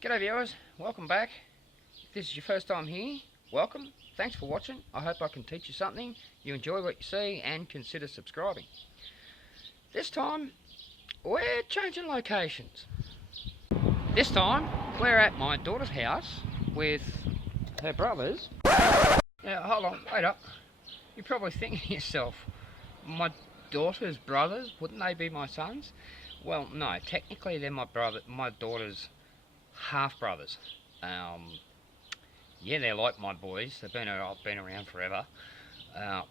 G'day viewers, welcome back. If this is your first time here, welcome. Thanks for watching. I hope I can teach you something, you enjoy what you see, and consider subscribing. This time, we're changing locations. This time, we're at my daughter's house with her brothers. Now, hold on, wait up. You're probably thinking to yourself, my daughter's brothers, wouldn't they be my sons? Well, no, technically they're my daughter's half brothers. Yeah, they're like my boys. I've been around forever,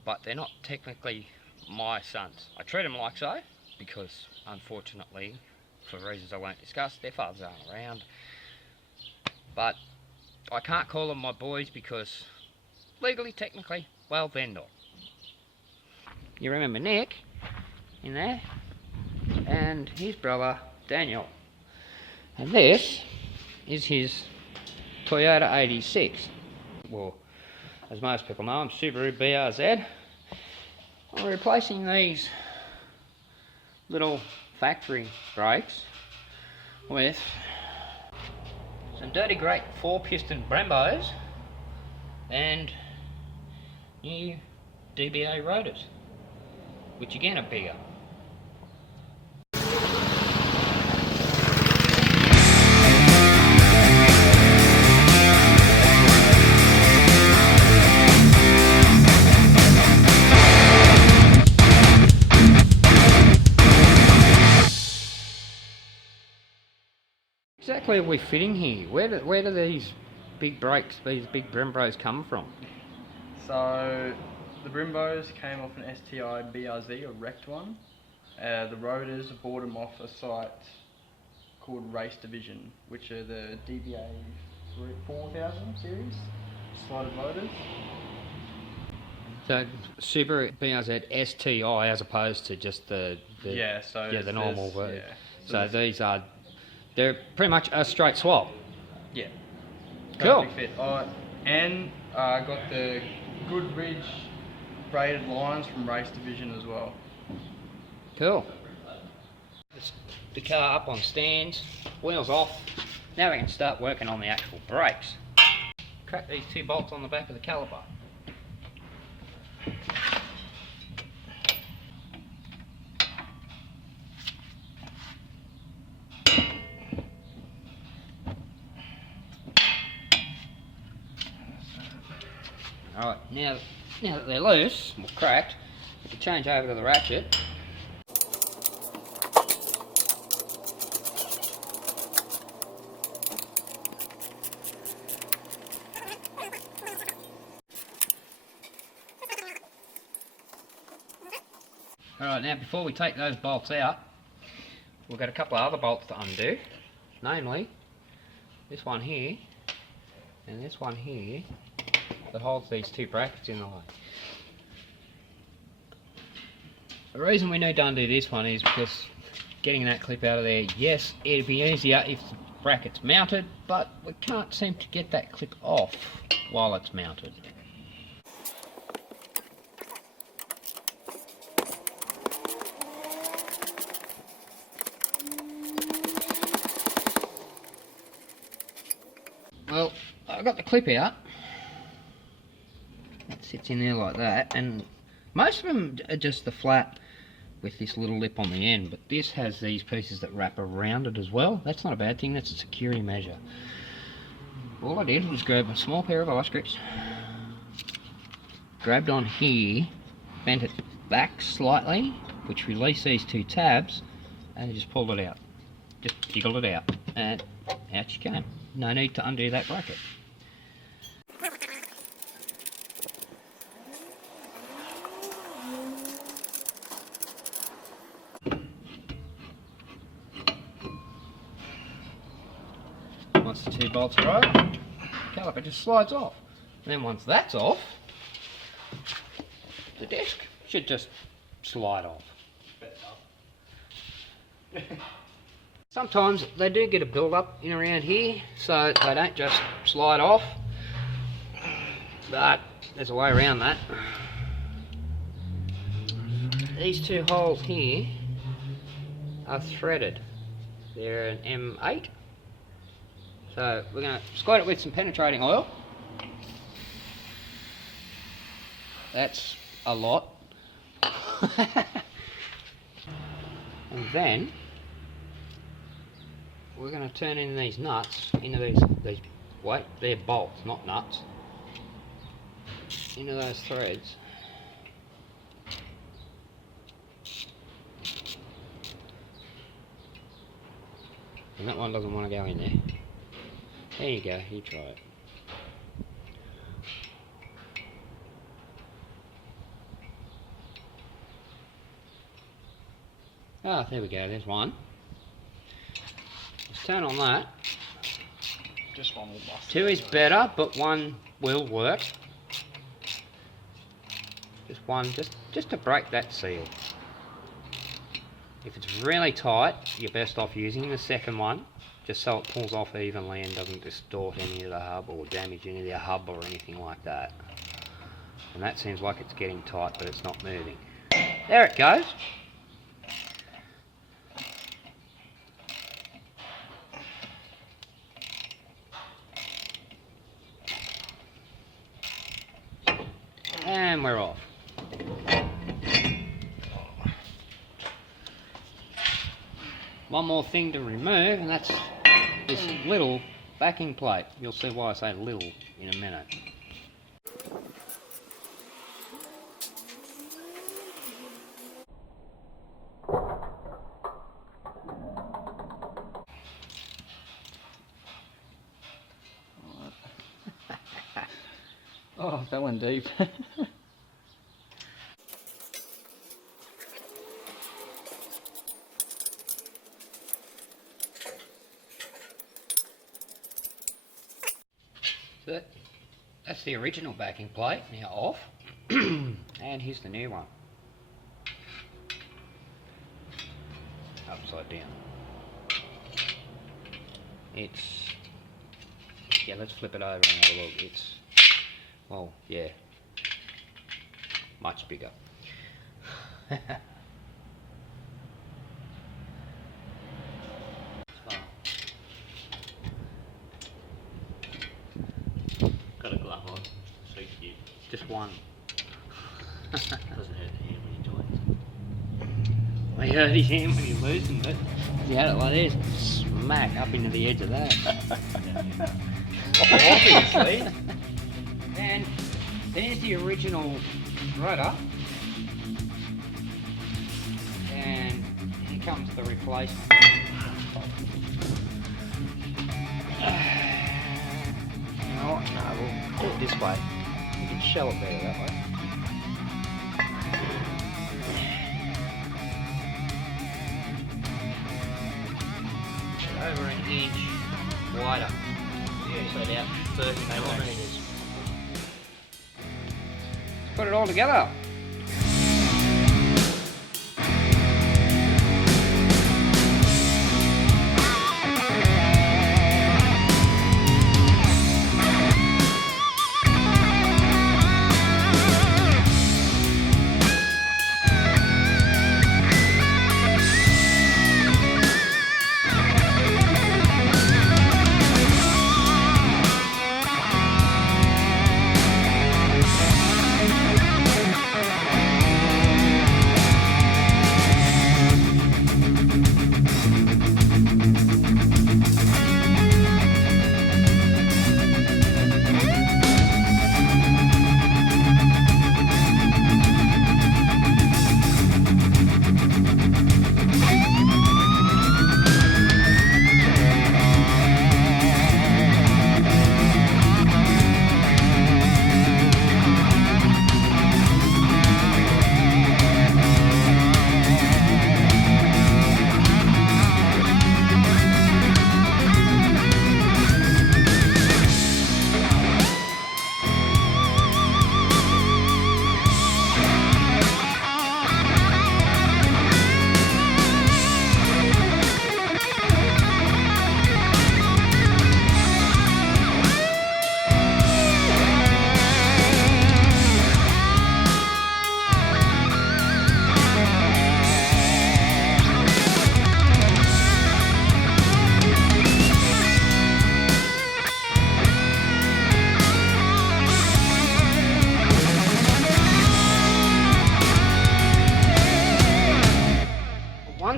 but they're not technically my sons. I treat them like so because, unfortunately, for reasons I won't discuss, their fathers aren't around. But I can't call them my boys because legally, technically, well, they're not. You remember Nick in there, and his brother Daniel, and this is his Toyota 86. Well, as most people know, I'm Subaru BRZ. I'm replacing these little factory brakes with some dirty great 4-piston Brembos and new DBA Rotors, which again are bigger. Exactly are we fitting here? Where do these big brakes, these big Brembos come from? So the Brembos came off an STi BRZ, a wrecked one. The Rotors bought them off a site called Race Division, which are the DBA 4000 series slotted motors. So Subaru BRZ STi as opposed to just the normal version. Yeah. So these are, they're pretty much a straight swap. Yeah. Cool. Perfect fit. And got the good ridge braided lines from Race Division as well. Cool. Let's the car up on stands, wheels off. Now we can start working on the actual brakes. Crack these 2 bolts on the back of the caliper. Alright, now that they're loose, or cracked, we can change over to the ratchet. Alright, now before we take those bolts out, we've got a couple of other bolts to undo, namely this one here and this one here that holds these 2 brackets in the way. The reason we need to undo this one is because getting that clip out of there, yes, it'd be easier if the bracket's mounted, but we can't seem to get that clip off while it's mounted. Well, I got the clip out. It sits in there like that, and most of them are just the flat with this little lip on the end, but this has these pieces that wrap around it as well. That's not a bad thing, that's a security measure. All I did was grab a small pair of ice grips, grabbed on here, bent it back slightly, which released these 2 tabs, and just pulled it out. Just jiggled it out, and out you came. No need to undo that bracket. Once the 2 bolts are over, the caliper just slides off. And then once that's off, the disc should just slide off. Sometimes they do get a build-up in around here, so they don't just slide off, but there's a way around that. These 2 holes here are threaded. They're an M8, So we're going to squirt it with some penetrating oil. That's a lot. And then we're going to turn in these nuts into these wait, they're bolts, not nuts, into those threads. And that one doesn't want to go in there. There you go, you try it. Ah, there we go, there's one. Let's turn on that. Just one will bust. Two is better, but one will work. Just one, just to break that seal. If it's really tight, you're best off using the second one, just so it pulls off evenly and doesn't distort any of the hub or damage any of the hub or anything like that. And that seems like it's getting tight, but it's not moving. There it goes. And we're off. One more thing to remove, and that's this little backing plate. You'll see why I say little in a minute. Oh, that went deep. So that's the original backing plate, now off. And here's the new one. Upside down. It's, yeah, let's flip it over and have a look. It's, well, yeah, much bigger. Got a glove on, suits you. Just one. Doesn't hurt the hand when you join. I hurt his hand when he loosened it. He had it like this, smack up into the edge of that. Obviously. And there's the original rotor. And here comes the replacement. No, we'll do it this way. You can show it better that way. Over an inch wider. Yeah, so about 30 millimetres. Put it all together.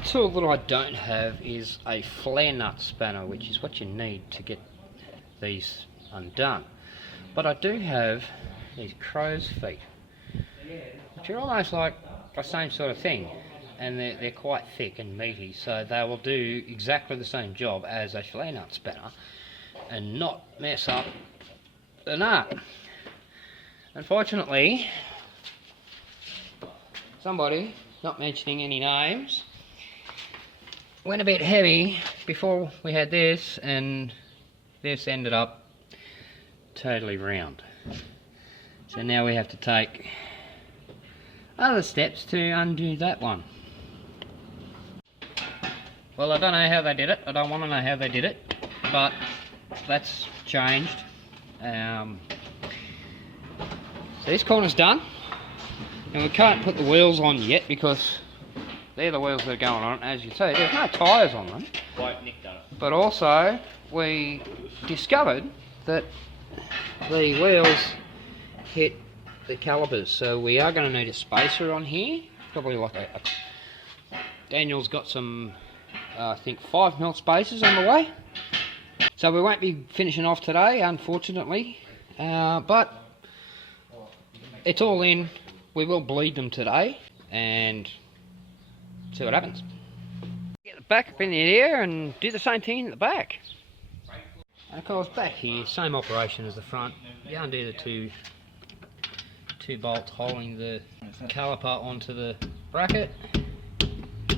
tool that I don't have is a flare nut spanner, which is what you need to get these undone. But I do have these crow's feet, which are almost like the same sort of thing, and they're quite thick and meaty, so they will do exactly the same job as a flare nut spanner and not mess up the nut. Unfortunately, somebody, not mentioning any names, went a bit heavy before we had this, and this ended up totally round. So now we have to take other steps to undo that one. Well, I don't know how they did it. I don't want to know how they did it, but that's changed. So this corner's done, and we can't put the wheels on yet because they're the wheels that are going on. As you see, there's no tyres on them. Like Nick done it. But also, we discovered that the wheels hit the calipers, so we are going to need a spacer on here. Probably like Daniel's got some, I think 5mm spacers on the way. So we won't be finishing off today, unfortunately, but it's all in. We will bleed them today and see what happens. Get the back up in the air and do the same thing in the back. And of course, back here, same operation as the front. You undo the two bolts holding the caliper onto the bracket.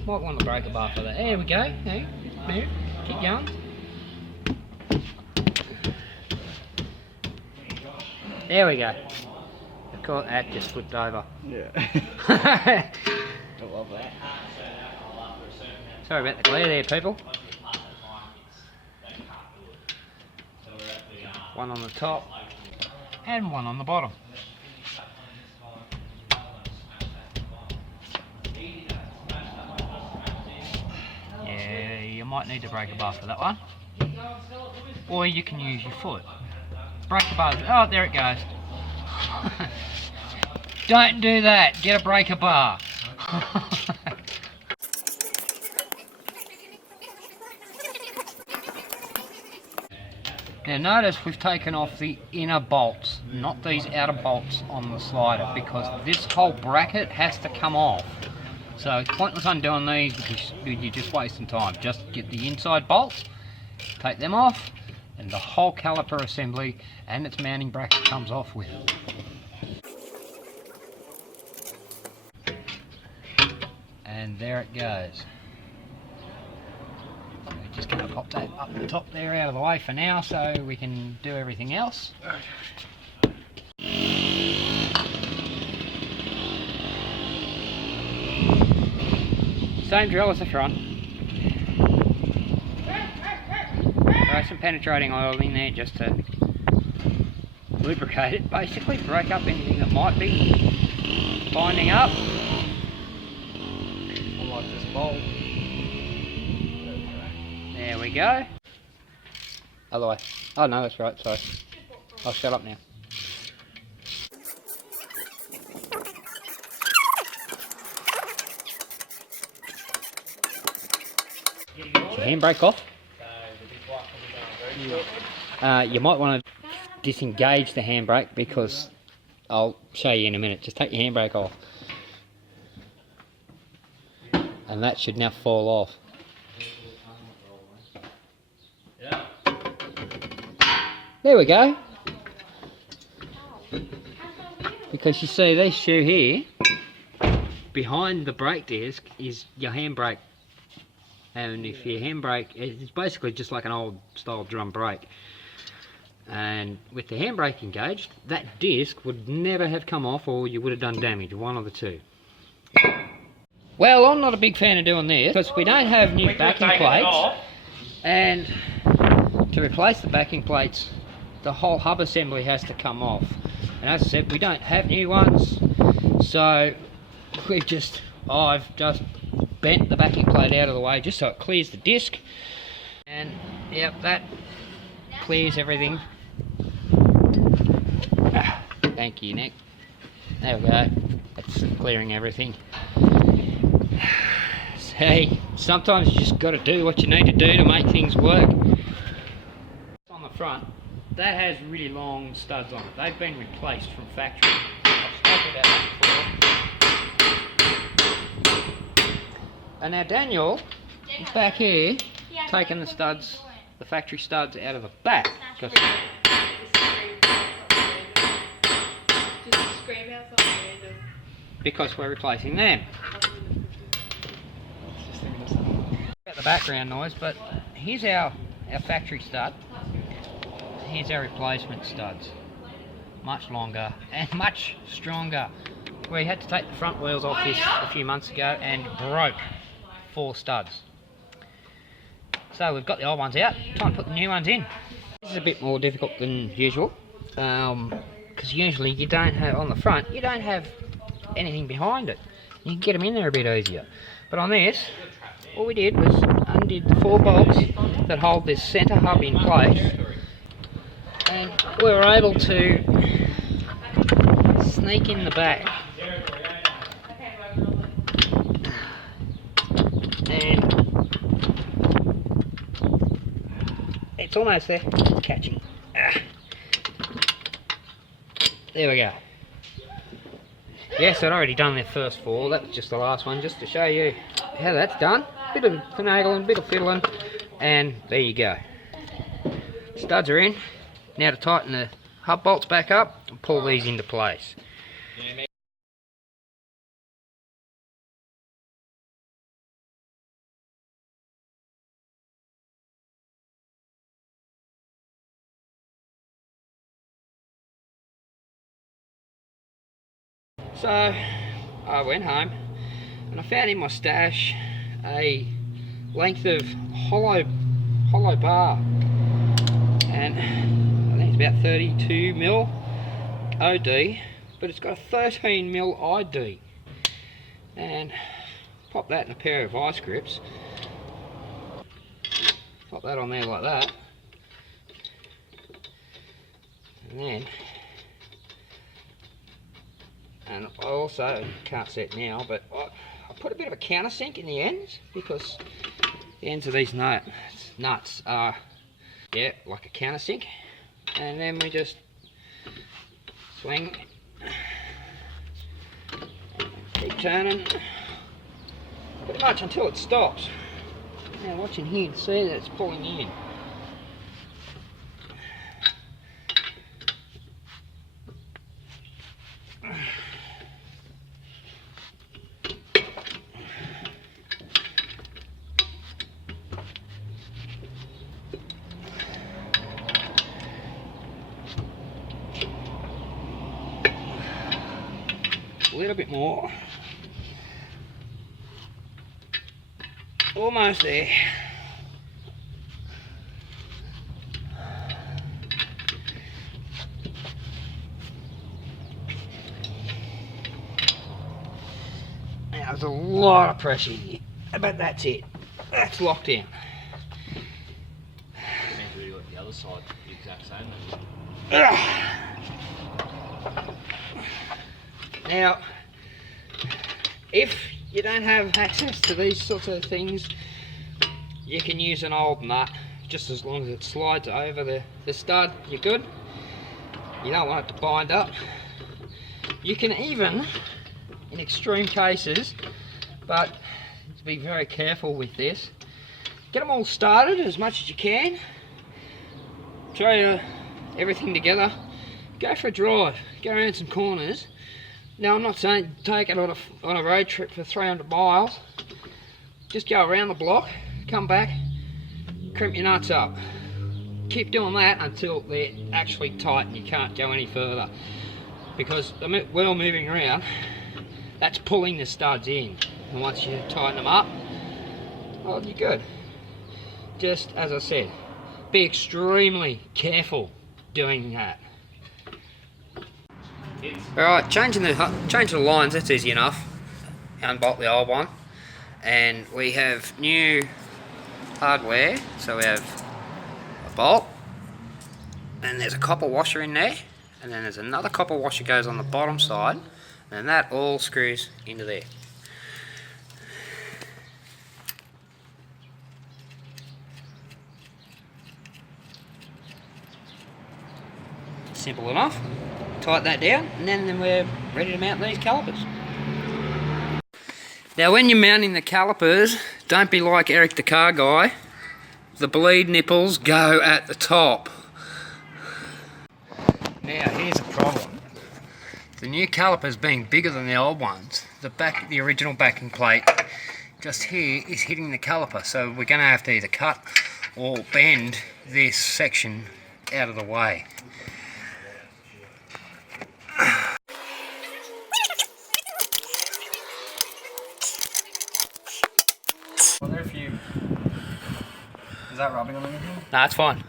Might want the breaker bar for that. There we go. Hey, move. Keep going. There we go. Of course, that just flipped over. Yeah. I love that. Sorry about the glare there, people. One on the top and one on the bottom. Yeah, you might need to break a bar for that one. Or you can use your foot. Break the bar. Oh, there it goes. Don't do that. Get a breaker bar. Now notice we've taken off the inner bolts, not these outer bolts on the slider, because this whole bracket has to come off. So it's pointless undoing these because you're just wasting time. Just get the inside bolts, take them off, and the whole caliper assembly and its mounting bracket comes off with it. And there it goes. We're just going to pop that up the top there out of the way for now so we can do everything else. Same drill as the front. Throw some penetrating oil in there just to lubricate it, basically break up anything that might be binding up. I like this bolt. There we go. Other way. Oh no, that's right, sorry. I'll shut up now. Is your handbrake off? You might want to disengage the handbrake because I'll show you in a minute. Just take your handbrake off. And that should now fall off. There we go. Because you see this shoe here, behind the brake disc is your handbrake. And if your handbrake, it's basically just like an old style drum brake. And with the handbrake engaged, that disc would never have come off, or you would have done damage, one of the two. Well, I'm not a big fan of doing this because we don't have new backing plates, and to replace the backing plates the whole hub assembly has to come off, and as I said, we don't have new ones, so I've just bent the backing plate out of the way just so it clears the disc, and yep, that clears everything. Thank you, Nick. There we go, that's clearing everything. hey, sometimes you just got to do what you need to do to make things work. On the front, that has really long studs on it. They've been replaced from factory. I've spoken about that before. And now Daniel is back here taking the studs, the factory studs out of the back. Because we're replacing them. About the background noise, but here's our factory stud. Here's our replacement studs. Much longer and much stronger. We had to take the front wheels off this a few months ago and broke 4 studs. So we've got the old ones out, time to put the new ones in. This is a bit more difficult than usual, because usually you don't have, on the front, you don't have anything behind it. You can get them in there a bit easier. But on this, all we did was undid the 4 bolts that hold this centre hub in place, and we were able to sneak in the back. And it's almost there, it's catching. There we go. Yes, I'd already done the first 4, that was just the last one, just to show you how that's done. Bit of finagling, bit of fiddling, and there you go. Studs are in. Now to tighten the hub bolts back up and pull these into place. So I went home and I found in my stash a length of hollow bar, and I think it's about 32 mil OD, but it's got a 13 mil ID, and pop that in a pair of vice grips, pop that on there like that, and then and I also, can't see it now, but I put a bit of a countersink in the ends, because the ends of these nuts are, yeah, like a countersink. And then we just swing, keep turning, pretty much until it stops. Now watching here, you can see that it's pulling in. A little bit more. Almost there. Now there's a lot of pressure here, but that's it. That's locked in. Maybe we got the other side the exact same. Now, if you don't have access to these sorts of things, you can use an old nut, just as long as it slides over the stud, you're good. You don't want it to bind up. You can even, in extreme cases, but to be very careful with this, get them all started as much as you can, throw everything together, go for a drive, go around some corners. Now, I'm not saying take it on a road trip for 300 miles. Just go around the block, come back, crimp your nuts up. Keep doing that until they're actually tight and you can't go any further. Because the wheel moving around, that's pulling the studs in. And once you tighten them up, well, you're good. Just as I said, be extremely careful doing that. Alright, changing the lines, that's easy enough. Unbolt the old one, and we have new hardware. So we have a bolt, and there's a copper washer in there, and then there's another copper washer goes on the bottom side, and that all screws into there. simple enough. Tighten that down, and then we're ready to mount these calipers. Now when you're mounting the calipers, don't be like Eric the car guy. The bleed nipples go at the top. Now here's a problem. The new calipers being bigger than the old ones, the original backing plate just here is hitting the caliper, so we're going to have to either cut or bend this section out of the way. Well, there are a few. Is that rubbing on anything? No, it's fine.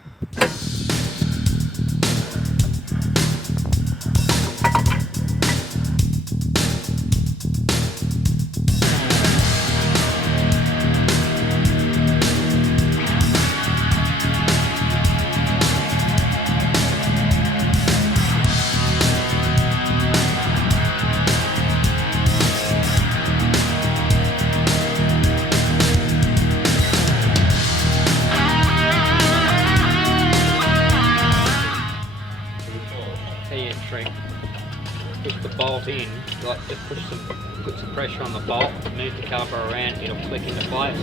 Put the bolt in, like just put some pressure on the bolt, move the caliper around, it'll click into place.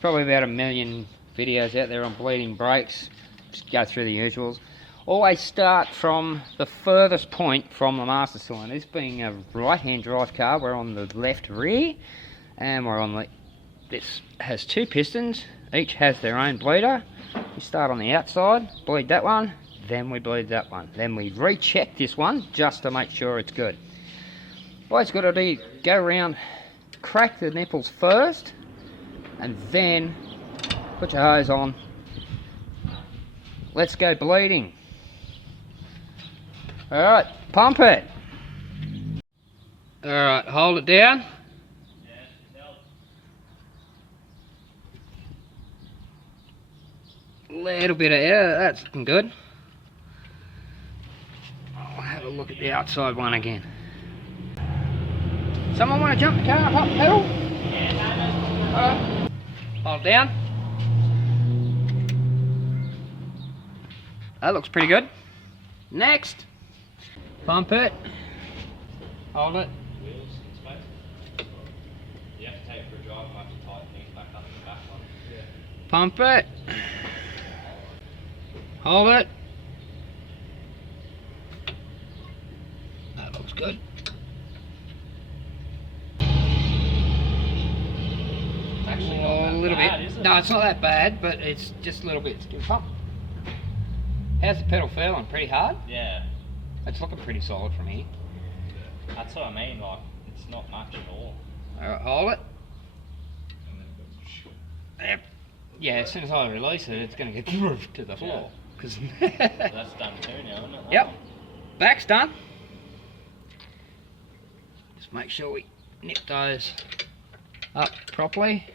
Probably about 1 million videos out there on bleeding brakes. Just go through the usuals. Always start from the furthest point from the master cylinder. This being a right hand drive car, we're on the left rear and we're on the, this has 2 pistons, each has their own bleeder. You start on the outside, bleed that one, then we bleed that one, then we recheck this one just to make sure it's good. Always got to do, go around, crack the nipples first, and then put your hose on. Let's go bleeding. Alright, pump it. Alright, hold it down. Little bit of air, that's looking good. I'll have a look at the outside one again. Someone want to jump the car up the pedal? Alright. Hold down. That looks pretty good. Next, pump it. Hold it. Wheels in space. You have to take it for a drive and have to tighten things back up in the back one. Pump it. Hold it. good. It's actually not that A little bad, bit. is it? No, it's not that bad, but it's just a little bit. Give it a pump. How's the pedal feeling? Pretty hard? Yeah, It's looking pretty solid from here. that's what I mean, like, it's not much at all. Alright, hold it. Yep. Yeah, as soon as I release it, it's going to get to the floor. Cause That's done too now, isn't it? Yep. Back's done. Just make sure we nip those up properly.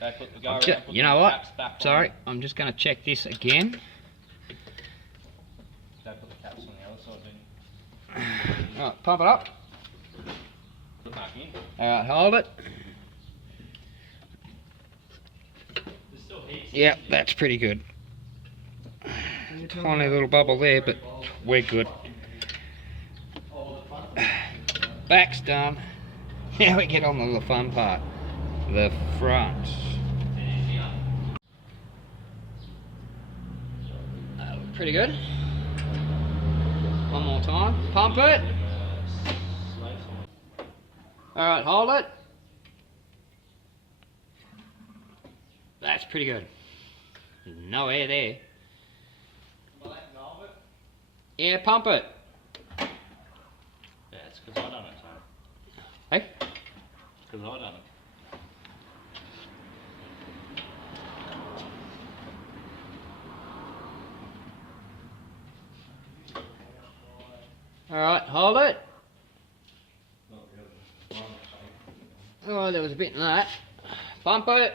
Go put the go around, put You the know what? caps back on. Sorry, I'm just going to check this again. Go put the caps on the other side, then Alright, pump it up. put it back in. Alright, hold it. There's still heaps. Yep, that's pretty good. Tiny little bubble there, but we're good. Back's done. Now we get on to the fun part. The front. Pretty good. One more time. Pump it. Alright, hold it. That's pretty good. No air there. Yeah, pump it. Yeah, it's because I done it, so. Hey? Because I done it. Alright, hold it. Oh, there was a bit in that. Pump it.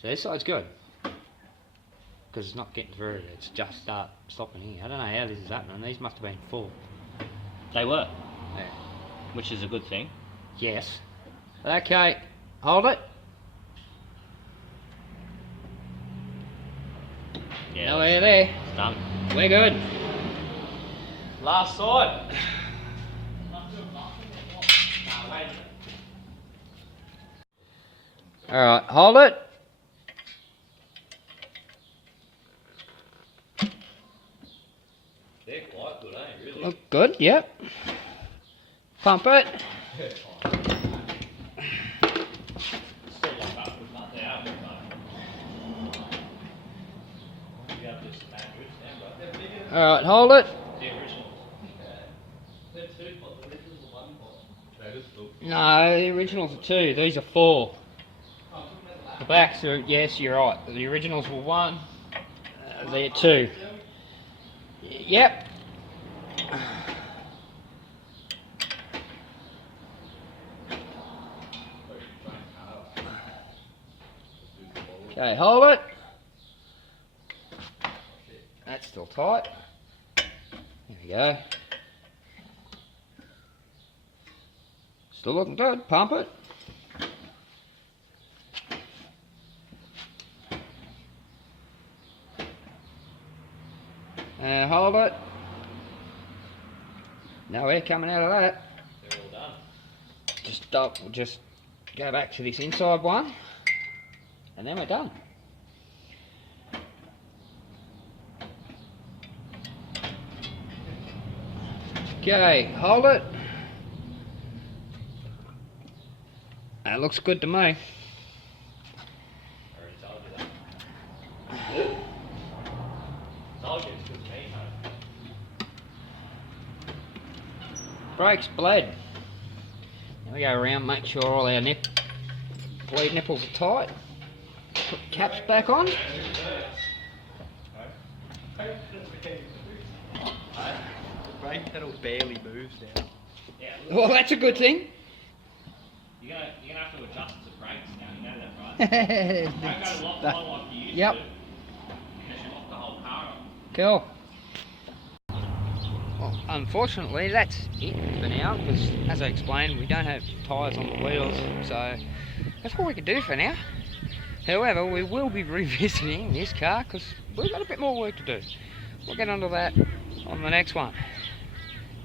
So this side's good. Because it's not getting through, it's just stopping here. I don't know how this is happening. These must have been full. They were, Yeah. which is a good thing. Yes. Okay, hold it. Yeah, No air there. it's done. We're good. Last side. Alright, hold it. They're quite good, eh? Really. Look good, yep. Pump it. Still lock up with nothing out, you have this Andrews and Alright, hold it. the originals. They're two, but the originals are one pot. That is cool. No, the originals are 2, these are 4. The backs are, yes, you're right. The originals were 1, they're 2. Yep. Okay, hold it. That's still tight. There we go. Still looking good. Pump it. And hold it. No air coming out of that. They're all done. We'll just go back to this inside one, and then we're done. Okay, hold it. That looks good to me. I already told you that. Told you it's good to me, mate. Brakes bled. Now we go around, make sure all our bleed nipples are tight. Put the caps back on. The brake pedal barely moves now. Yeah, Well, that's a good thing. you're gonna have to adjust the brakes now, you know that, right? Don't go lock on like you used Yep. to. Because you lock the whole car up. Cool. Well, unfortunately, that's it for now, because as I explained, we don't have tyres on the wheels, so that's all we can do for now. However, we will be revisiting this car, because we've got a bit more work to do. We'll get onto that on the next one.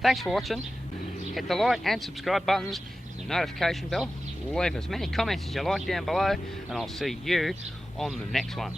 Thanks for watching. Hit the like and subscribe buttons, and the notification bell. Leave as many comments as you like down below, and I'll see you on the next one.